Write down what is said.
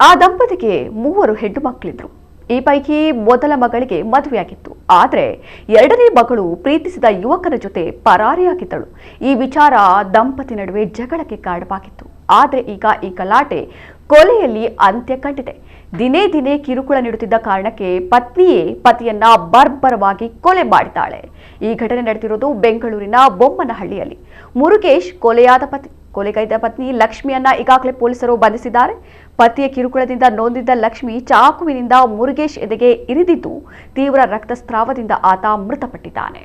ಆ ದಂಪತಿಗೆ 3 ಹೆಣ್ಣು ಮಕ್ಕಳಿದ್ರು. ಈ ಪೈಕಿ ಮೊದಲ ಮಗಳಿಗೆ ಮದುವೆಯಾಗಿತ್ತು. ಆದರೆ ಎರಡನೇ ಮಗಳು ಪ್ರೀತಿಸಿದ ಯುವಕನ ಜೊತೆ ಪರಾರಿಯಾಗಿದ್ದಳು. ಈ ವಿಚಾರ ದಂಪತಿ ನಡುವೆ ಜಗಳಕ್ಕೆ ಕಾರಣವಾಗಿತ್ತು. ಆದರೆ ಈಗ ಈ ಗಲಾಟೆ ಕೊಲೆಯಲ್ಲಿ ಅಂತ್ಯ ಕಂಡಿದೆ. ದಿನೇ ದಿನೇ ಕಿರುಕುಳ ನೀಡುತ್ತಿದ್ದ ಕಾರಣಕ್ಕೆ ಪತ್ನಿಯೇ ಪತಿಯನ್ನ ಬರ್ಬರವಾಗಿ ಕೊಲೆ ಮಾಡಿದ್ದಾಳೆ. ಈ ಘಟನೆ ನಡೆದಿರೋದು ಬೆಂಗಳೂರಿನ ಬೊಮ್ಮನಹಳ್ಳಿಯಲ್ಲಿ. ಮುರುಗೇಶ್ ಕೊಲೆಗೈದ ಪತ್ನಿ ಲಕ್ಷ್ಮಿಯನ್ನ ಈಗಾಗಲೇ ಪೊಲೀಸರು ಬಂಧಿಸಿದ್ದಾರೆ. ಪತಿಯ ಕಿರುಕುಳದಿಂದ ನೊಂದಿದ್ದ ಲಕ್ಷ್ಮಿ ಚಾಕುವಿನಿಂದ ಮುರುಗೇಶ್ ಎದೆಗೆ ಇರಿದಿದ್ದು ತೀವ್ರ ರಕ್ತಸ್ರಾವದಿಂದ ಆತ ಮೃತಪಟ್ಟಿದ್ದಾನೆ.